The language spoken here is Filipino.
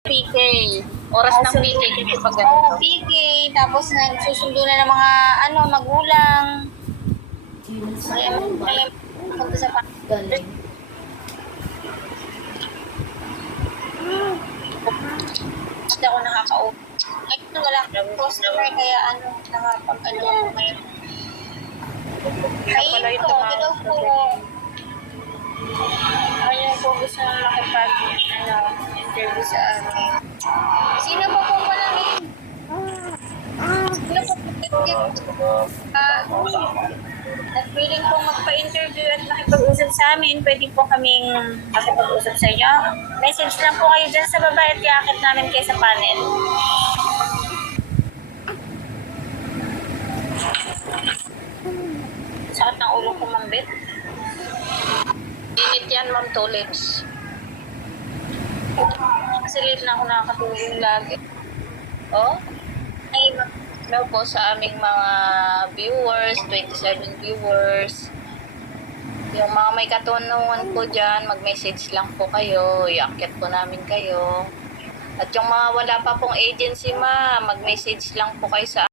PK. Oras ng PK kasi pag Oo, ganito. PK. Tapos nagsusundo na ng mga magulang. Kaya punta sa Galing. Hindi ako nakaka-open. Ngayon wala customer kaya nakapag-ano ako ngayon. Pala Ayun yung po, tumawag hello sa po. Ayun po gusto nang interview sa amin. Sino pa po pala rin? Sino po at willing pong magpa-interview at makipag-usap sa amin, pwede po kaming makipag-usap sa inyo. Message lang po kayo dyan sa baba at iakit namin kayo sa panel. Sakit ng ulo ko, mambit. Init yan, Ma'am Tulips. Kasi late na ako nakakatulog lagi. Oh, Ay, hello po sa aming mga viewers, 27 viewers. Yung mga may katanungan po dyan, mag-message lang po kayo. Iakyat po namin kayo. At yung mga wala pa pong agency, mag-message lang po kayo sa